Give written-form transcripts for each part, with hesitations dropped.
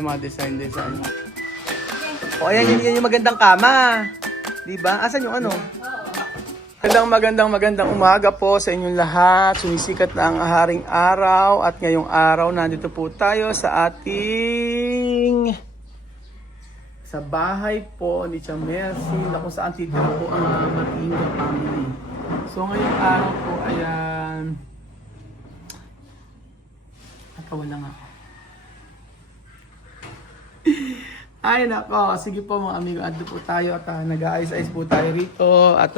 Ay, mga design. O, ayan, yan yung magandang kama. Diba? Asan yung ano? Magandang umaga po sa inyong lahat. Sumisikat na ang haring araw. At ngayong araw, nandito po tayo sa bahay po ni Tia Mercy, na kung saan titira po ang Matinga family. So ngayong araw po, ayan. Wala nga. Ay nako, sige po mga amigo, ando po tayo at nag-aayos-ayos po tayo rito at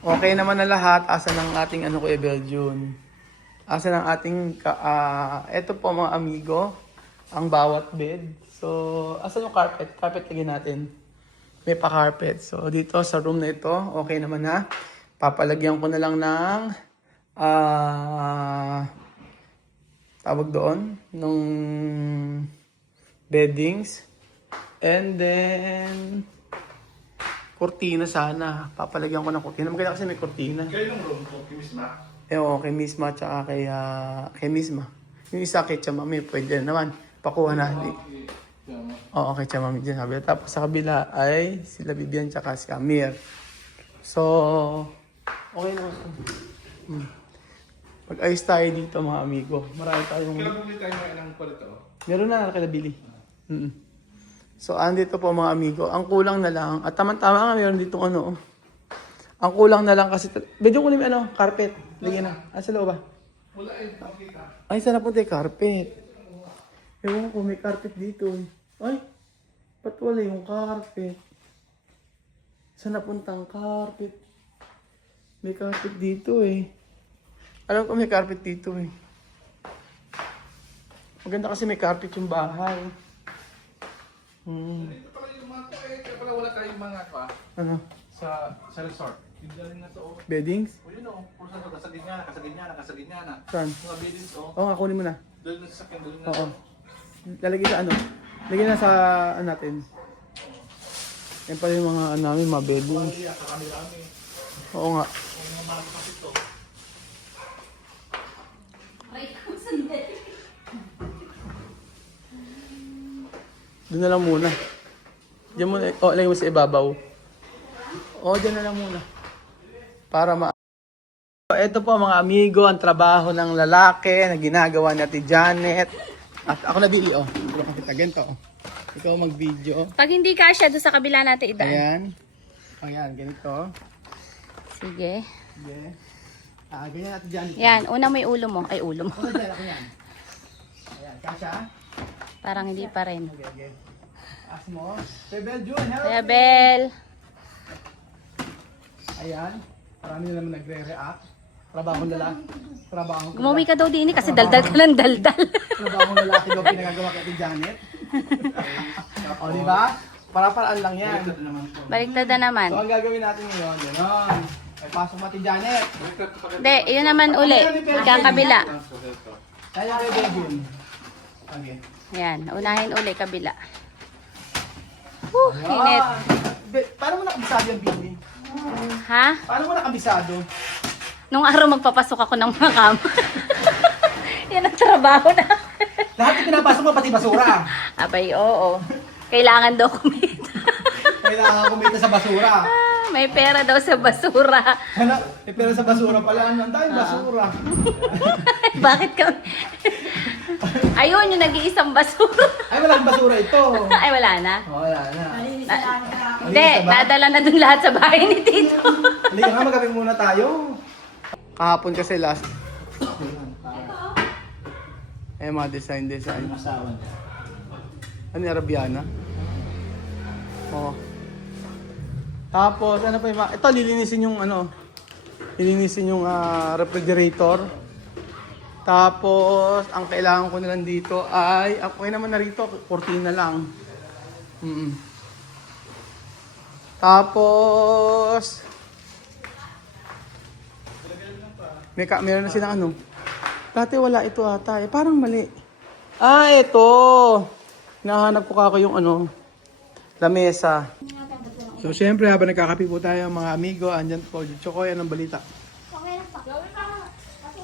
okay naman na lahat. Asan ang ating Kuya Beljun? Asan ang ating eto po mga amigo, ang bawat bed. So, asan yung carpet? Carpet lagyan natin. May pa-carpet. So, dito sa room na ito, okay naman na. Papalagyan ko na lang ng tawag doon nung beddings, and then kurtina sana. Papalagyan ko ng kurtina. Maganda kasi may kurtina. Kayo yung room ko, kay Misma? Oo, kay Misma tsaka kay Misma. Yung isa kay Tia Mami, pwede naman. Pakuha na. Oo, kay Tia Mami din sabi. Tapos sa kabila ay sila Bibian tsaka si Amir. So, okay naman. Mag-ayos tayo dito mga amigo. Marami tayong... Kailan bumili tayo ng palito? Meron na nakilabili. So, andito po mga amigo. Ang kulang na lang. At tama-tama nga meron dito ano. Ang kulang na lang kasi... Medyo kunin mo carpet. Lagyan na. Sa loob ba? Wala makita. Ay, saan napunta yung carpet? Ewan ko, may carpet dito. Ay, ba't wala yung carpet? Saan napunta ang carpet? May carpet dito eh. Alam ko may carpet dito eh. Maganda kasi may carpet yung bahay. Ito pala yung mga ko kaya pala wala tayong mga ko Ano? sa resort. Yung galing na to. Beddings? O yun o, puro sa gitna na. Saan? Mga beddings o. Oo nga, kunin mo na. Doon na sa sakyan, doon na. Oo. Lalagay sa ano? Lagyan na sa natin. Yan pala yung mga namin, mga beddings. Oo nga. Doon na lang muna. Diyan muna. Lagay mo sa ibabaw. Diyan na lang muna. Para ito po mga amigo, ang trabaho ng lalaki na ginagawa ni Ate Janet. At ako nabili Pero kasi ganito Ikaw mag-video. Pag hindi kasya, doon sa kabila natin idaan. Ayan, ganito. Sige. Sige. Ganyan Ate Janet. Yan, una may ulo mo. Ay, ulo mo. Ako yan. Ayan, kasha. Parang hindi pa rin. Okay. Ask mo. Kuya Beljun, help Kuya me. Bel. Ayan. Marami na naman nagre-react. Trabahong lalaki. Umuwi ka daw din kasi daldal ka ng daldal. Trabahong lalaki daw pinagagawa kay Ate Janet. Di ba? Para-paraan lang yan. Baliktad na naman. So, ang gagawin natin ngayon, gano'n. Ay, pasok mo Ate Janet. Hindi, yun naman uli. Ikakabila. Kaya kay Beljun. Okay. Yan, unahin uli, kabila. Init. Paano mo nakabisado yung Billy? Ha? Paano mo nakabisado? Nung araw magpapasok ako ng mga kama. Yan ang trabaho na. Lahat yung pinapasok mo, pati basura. Abay, oo. Kailangan daw kumita. Kailangan kumita sa basura. May pera daw sa basura. Ano? Pero sa basura pala, ang daming basura. Bakit kami? Ayun, yung nag-iisang basura. Ay, walang basura ito. Ay, wala na. Wala na. Hindi, nadala na dun lahat sa bahay ni Tito. Hindi nga, magabi muna tayo. Kahapon kasi last. Mga design. Ano yung Arabiana? Oo. Tapos, ano pa yung ito, lilinisin yung refrigerator. Tapos, ang kailangan ko na lang dito ay, okay naman na rito, kurtina lang. Tapos, meron na silang dati wala ito ata, parang mali. Ito! Nahanap ko kako yung lamesa. So, syempre, habang nagkakape po tayo mga amigo, andyan po, Chokoy, anong balita?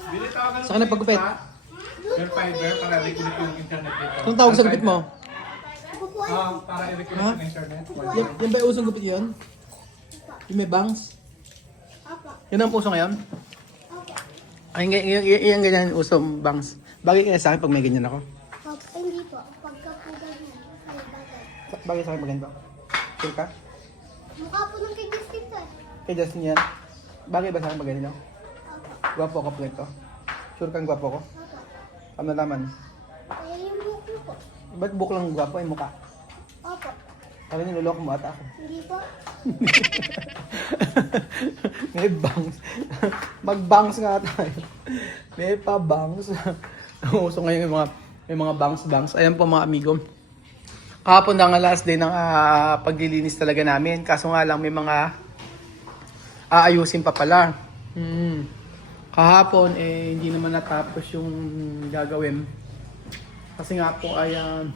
Bili tawagan Saan ka nagpagupit? Yung fiber para reconnect yung internet dito. Anong tawag sa gupit mo? Para i-reconnect Ha? yung internet. Yan ba yung usong gupit yun? Yung may bangs? Yan ang puso ngayon? Ay, yung ganyan yung usong bangs. Bagay kaya sa akin pag may ganyan ako. Hindi po. Pagka po ganyan, ay bagay. Bagay sa akin pag ganito. Sure ka? Mukha po ng kay Justin to eh. Kay Justin yan. Bagay ba sa akin pag ganito? Opo. Gwapo ka pag ganito? Sure kang gwapo ko? Opo. Ano naman? Kaya yung buhok niyo po. Ba't buhok lang gwapo ay mukha? Opo. Sabi niyo niloloko mo ata ako. Hindi po. May bangs. Mag-bangs nga tayo. May pa-bangs. Uso ngayon may mga bangs. Ayan po mga amigo. Kahapon na nga last day ng paglilinis talaga namin. Kaso nga lang may mga aayusin pa pala. Kahapon hindi naman natapos yung gagawin. Kasi nga po ayan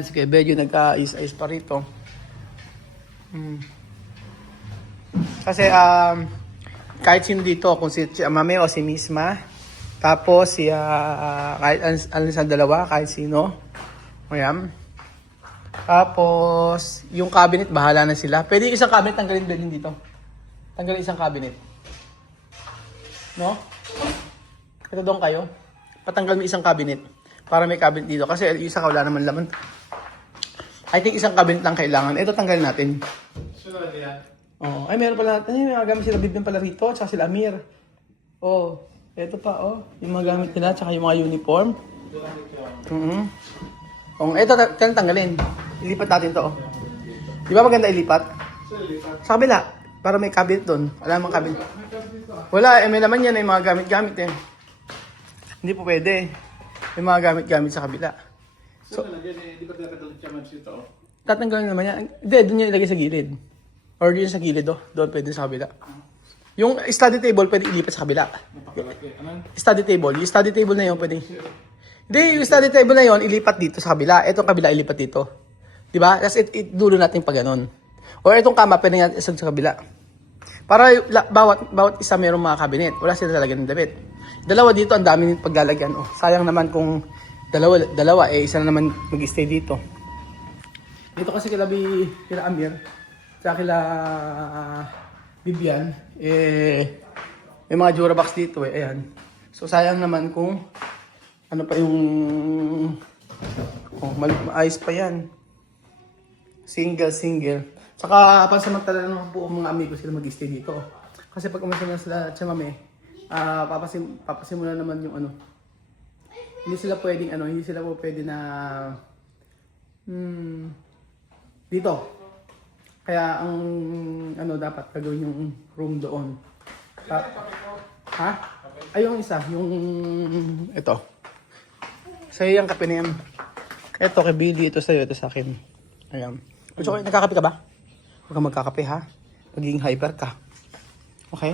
si Kuya Bedyo nag-aayos-ayos pa rito. Kasi kahit sino dito, kung si Mami o si Misma, tapos si kahit alin sa dalawa, kahit sino. Ayan. Tapos yung cabinet, bahala na sila. Pwede isang cabinet tanggalin din dito. Tanggalin isang cabinet. No? Ito doon kayo. Patanggal mo isang cabinet. Para may cabinet dito. Kasi isa ka wala naman laman. I think isang cabinet lang kailangan. Ito tanggalin natin. Sunod yan. Oh, ay meron pala. Ay, may mga gamit sila Bibin pala rito. Tsaka sila Amir. Oh, ito pa oh. Yung mga gamit nila. Tsaka yung mga uniform. Oh, ito tanggalin. Ilipat natin to oh. Di ba maganda ilipat? Sa kabila. Para may cabinet doon. Alam mo cabinet. Wala, may naman yan. May mga gamit-gamit eh. Hindi po pwede. May mga gamit-gamit sa kabila. So, di ba tinatagalit siya man dito? Tatanggalin naman yan. Hindi, doon niya ilagay sa gilid. Or yun sa gilid, oh. Doon pwede sa kabila. Yung study table, pwede ilipat sa kabila. Napakalaki. Anong? Study table. Yung study table na yun, pwede. Hindi, yung study table na yun, ilipat dito sa kabila. Itong kabila, ilipat dito. Diba? Tapos dulo natin pa ganun. Or itong kama, pwede nga isag sa kabila. Para bawat isa mayroong mga cabinet. Wala sila talaga ng damit. Dalawa dito, ang daming paglalagyan. Oh, sayang naman kung dalawa isa na naman mag-stay dito. Dito kasi kila Amir, tsaka kila Bibian, may mga Durabox dito ayan. So sayang naman kung ano pa yung maayos pa yan. Single. Saka pansamantala ng buong mga amigo sila mag-stay dito. Kasi pag umalis na sila at Mami, papasimulan naman yung ano. Hindi sila po pwede na dito. Kaya ang dapat gagawin yung room doon. Ha? Ay, yung isa, yung ito. Sa'yo yung kape na yan. Ito kay Billy, ito sa'yo, ito sa akin. Ayan. Gusto ko, nagkakape ka ba? Huwag kang magkakape ha. Magiging hyper ka. Okay?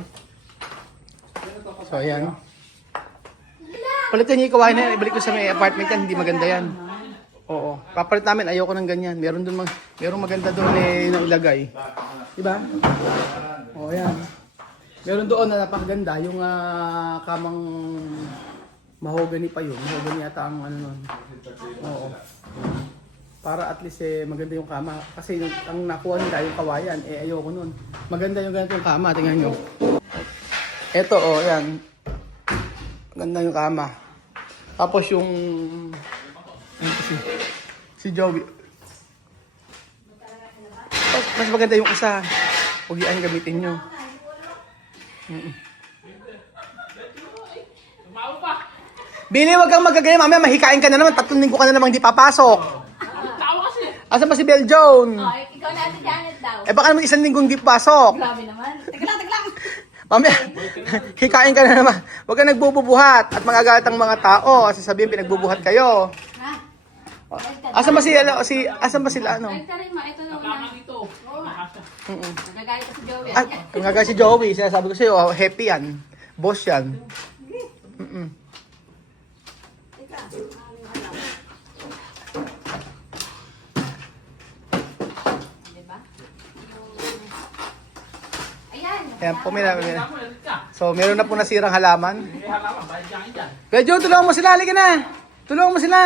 So, ayan. Palitan niyo yung kawain na yan. Ibalik ko sa may apartment yan. Hindi maganda yan. Oo. Papalit namin. Ayoko ng ganyan. Meron maganda doon na ilagay. Diba? Oo, yan. Meron doon na napakaganda. Yung kamang mahogany pa yun. Mahogany yata ang ano nun. Oo. Para at least maganda yung kama. Kasi ang nakuha nila yung kawayan. Ayoko nun. Maganda yung ganito yung kama. Tingnan nyo. Eto, yan. Maganda yung kama. Tapos yung si Joey. Mas maganda yung isa. Huwag yan gamitin nyo. Bini, wag kang magagaya. Mamaya mahikain ka na naman. 3 linggo ka na naman hindi papasok. Asan ba si Bel Joan? Oh, ikaw na si Janet daw. Baka naman 1 linggong hindi pasok. Grabe naman. Teka lang. Mamaya, hikain ka na naman. Huwag ka nagbububuhat at magagalit ang mga tao. Kasi sabihin pinagbubuhat kayo. Ha? Asan ba sila ano? Ito rin ma, ito na. Dito. Oo. Nagagalit ko si Joey. Ay, kung nga si Joey, sinasabi ko sa'yo, happy yan. Boss yan. Diba? Ayan. Ayan po, so meron na po nasirang halaman. May halaman, bayad yan dyan. Medyo, tulungan mo sila. Halika na. Tulungan mo sila.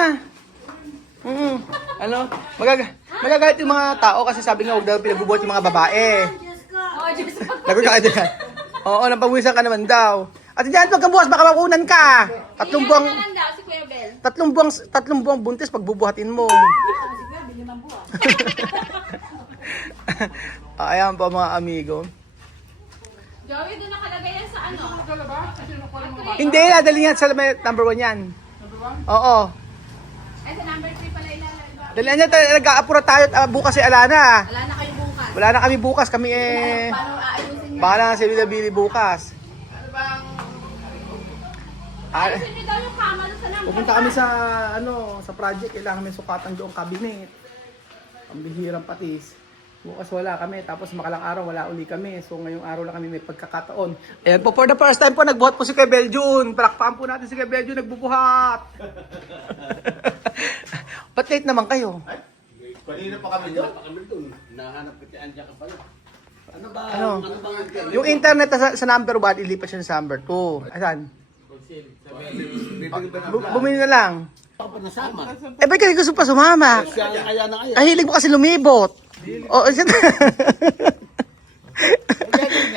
Ano? Magagalit yung mga tao kasi sabi nga huwag daw pinagbubuhat yung mga babae. Oh, Diyos ko. Lagot ka dyan. Oo, napawisan ka naman daw. At diyan, pag kabukas, baka makunan ka. Tatlong buwang, Si Kuya Bel. tatlong buwang buntis pagbubuhatin mo. Ayan pa mga amigo. Joey, doon nakalagay yan sa ano? Hindi, nadali niya sa number 1 yan. Oo. Ay, sa number 3 pala ilalagay. Dali niya, nag-aapura tayo at bukas si Alana. Wala na kayo bukas. Wala na kami bukas, kami Paano aayusin niyo? bahala na si Billy bukas. Ayusin niyo daw yung kama doon sa number. Pupunta kami sa sa project, kailangan may sukatan doong cabinet. Ang bihirang patis. Bukas wala kami, tapos makalang araw wala uli kami. So ngayong araw lang kami may pagkakataon. Ayan po, for the first time po nagbuhat po si Kuya Beljun. Palakpakan po natin si Kuya Beljun, nagbubuhat. Ba't late naman kayo? Kanina pa kami doon. Nahanap ko si Anja ka pala. Ano ba? Ano? Ano bang internet? Yung internet sa number 1, ilipat siya sa number 2. Asan? Bibili ba ng Bumili na lang. Ako pa nasama? Eh, ba't kayo gusto pa sumama? Siya ang kaya na kaya. Ay, hilig mo kasi lumibot. O,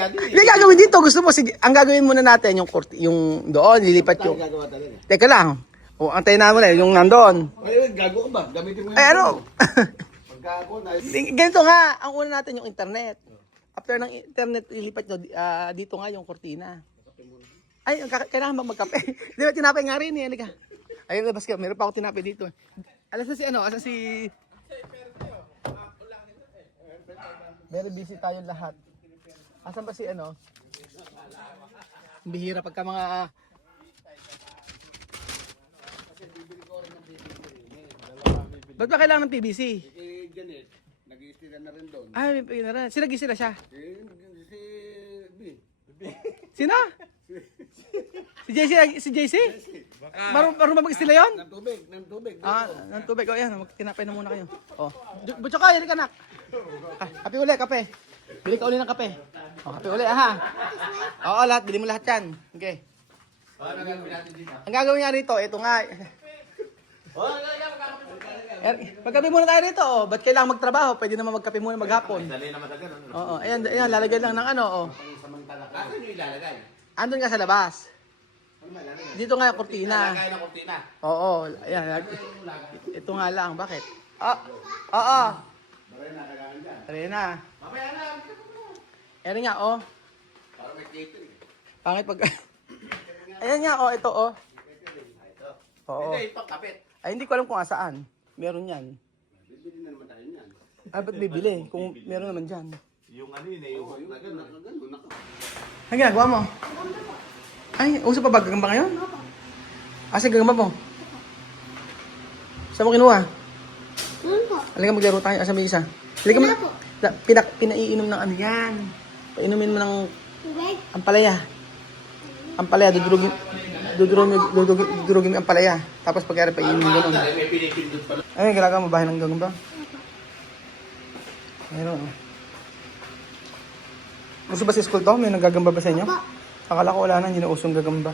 Hindi gagawin dito. Gusto mo, sige, ang gagawin muna natin yung doon, lilipat Tayo yung... gagawa talaga. Teka lang. O, antayin na mo na yung nandun. Ay, gago ka ba? Gamitin mo Ay, ano? Pagkago na. Ganito nga, ang una natin yung internet. After ng internet, lilipat nyo, dito nga yung kortina. Ay, kailangan ba magkape? Di ba, tinapay nga rin eh. Halika. Ayun, labas ka. Meron pa ako tinapay dito. Alas na si ano? Alas si... Very busy tayo lahat. Asan ba si ano? Bihira pagka mga... Ba't ba kailangan ng PVC? Eh, Janet, nag-iistira na rin doon. Ay, may na rin. Sila siya. Eh, si B. Sino? Si JC? Si JC? Marunong mag-istila yun? Ng tubig. Ah, ng tubig. O yan, magtinapay na muna kayo. O. Butso ka, yan ka anak. Ah, kape uli, kape. Bili ka uli ng kape. O, kape uli, aha. Oo, lahat. Bili mo lahat yan. Okay. Ang gagawin nga rito, ito nga. Magkape muna tayo rito. Oh. Ba't kailangan magtrabaho? Pwede naman magkape muna maghapon. Oo, ayan, lalagyan lang ng ano. Oh. Ano yung ilalagay? Andun ka sa labas. Dito nga yung kurtina. Ilalagay ng kortina. Oo, ayan. Ito nga lang, bakit? Oo. Arena. Ayan nga, oh. Para may catering. Pangit pag... Ayan nga, oh, ito, oh. Oo. Hindi, ito kapit. Ay, hindi ko alam kung saan. Meron yan. Bibili na naman tayo niyan. Ay, ba't bibili? Kung meron naman dyan. Yung ano yun eh, yung nakagano. Ang ginagawa mo? Ay, uso pa ba gagamba ngayon? Asa gagamba mo? Saan mo kinuha? Ano po? Halika maglaro tayo. Asa may isa? Halika mo. Wala po. Pinaiinom ng ano yan. Painumin mo ng Tubig? ampalaya. Ampalaya, dudurugin mo ang ampalaya. Tapos pagkari paiinumin mo nun. May pinipindot pala. Ay, ginagawa mo bahay ng gagamba? Meron. Gusto ba sa school to? May nagagamba ba sa inyo? Akala ko wala na, hindi na usong gagamba.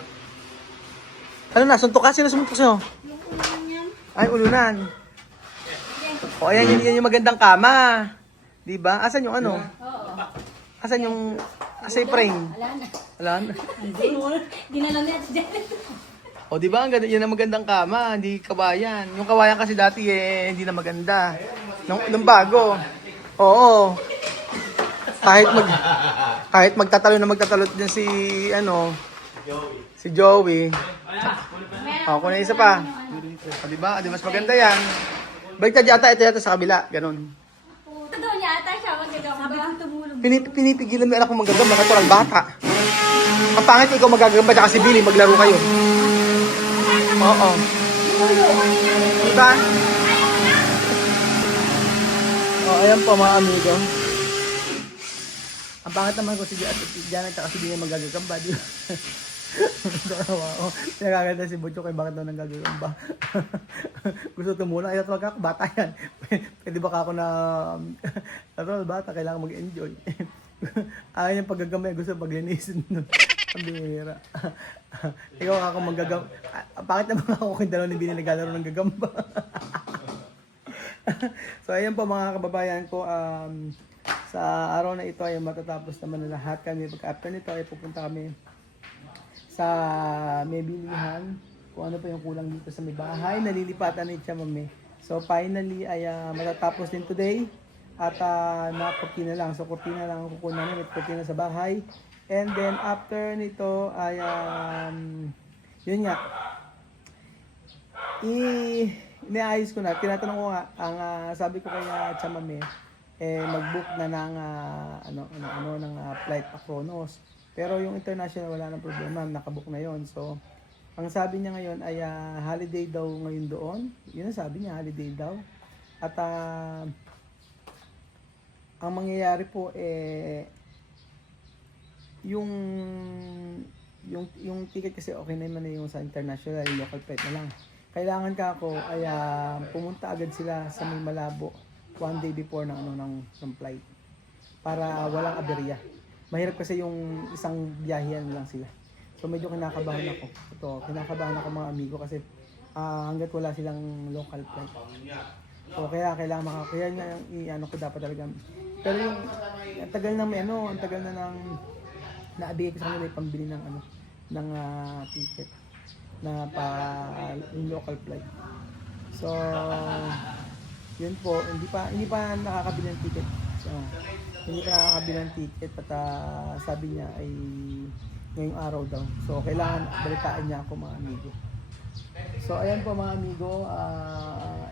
Ano na, suntok ka? Sino sumuntok sa'yo? Yung ulan yan? Ay, ulunan. O, ayan, yan yung magandang kama. Diba? Asan yung ano? Asan yung... Asan yung frame? Wala na. Wala na. Hindi na lang net. O, diba? Ang ganda, yan ang magandang kama. Hindi kawayan. Yung kawayan kasi dati hindi na maganda. Nung bago. Oo. Kahit magtatalo din si Joey. O, kung isa pa. O, diba? Di mas maganda yan. Baliktad yata, ito yata sa kabila. Ganon. Ito daw niya ata siya magagawa. Sabi ko tumulong. Pinipigilan mo anak ko magagamba, naturang bata. Ang pangit ikaw magagamba, tsaka si Billy, maglaro kayo. Oo. Diba? O, ayan po mga amigo. Ang pangit naman ko si Janet at si Billy magagamba, di ba? Pinagaganda si Butcho kay bakit daw nang gagagamba. Gusto tumulong, ayaw talaga ako, bata yan. Pwede baka ako na bata, kailangan mag-enjoy. Ayaw yung paggagamba, gusto paglinisin. Ang bihira. Ikaw ako manggagam. Bakit naman ako kung dalawa ni Bini naglalaro ng gagamba? So ayan po mga kababayan ko, sa araw na ito ay matatapos naman na lahat kami. Pag after nito ay pupunta kami sa may bilihan kung ano pa yung kulang dito sa may bahay. Nalilipatan ni Chamame. So finally ay matatapos din today at na-kurtina lang. So kurtina lang ang kukunan namin, kurtina sa bahay. And then after nito ay yun nga, iniayos ko na, tinatanong ko nga, ang sabi ko kay Chamame, mag-book na ng ng flight pa Kronos. Pero yung international wala nang problema, nakabook na yon. So, ang sabi niya ngayon ay holiday daw ngayon doon. Yun ang sabi niya, holiday daw. At ang mangyayari po yung ticket kasi okay naman na yung sa international, yung local flight na lang. Kailangan ka ako ay pumunta agad sila sa may Malabo 1 day before ng flight para walang aberya. Mahirap kasi yung isang biyahean lang sila. So medyo kinakabahan ako. Kinakabahan ako mga amigo kasi hangga't wala silang local flight. So kaya kailangan kaya nga i-ano ko dapat talaga. Pero yung ang tagal na ng naabigay ko sa kanila yung pambili ng ng ticket na yung local flight. So yun po, hindi pa nakakabili ng ticket. So, hindi pa nakakabili ng ticket at sabi niya ay ngayong araw daw. So kailangan balitaan niya ako mga amigo. So ayan po mga amigo,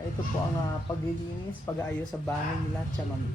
ito po ang paglilinis, pag-aayos sa bahay nila Chamame.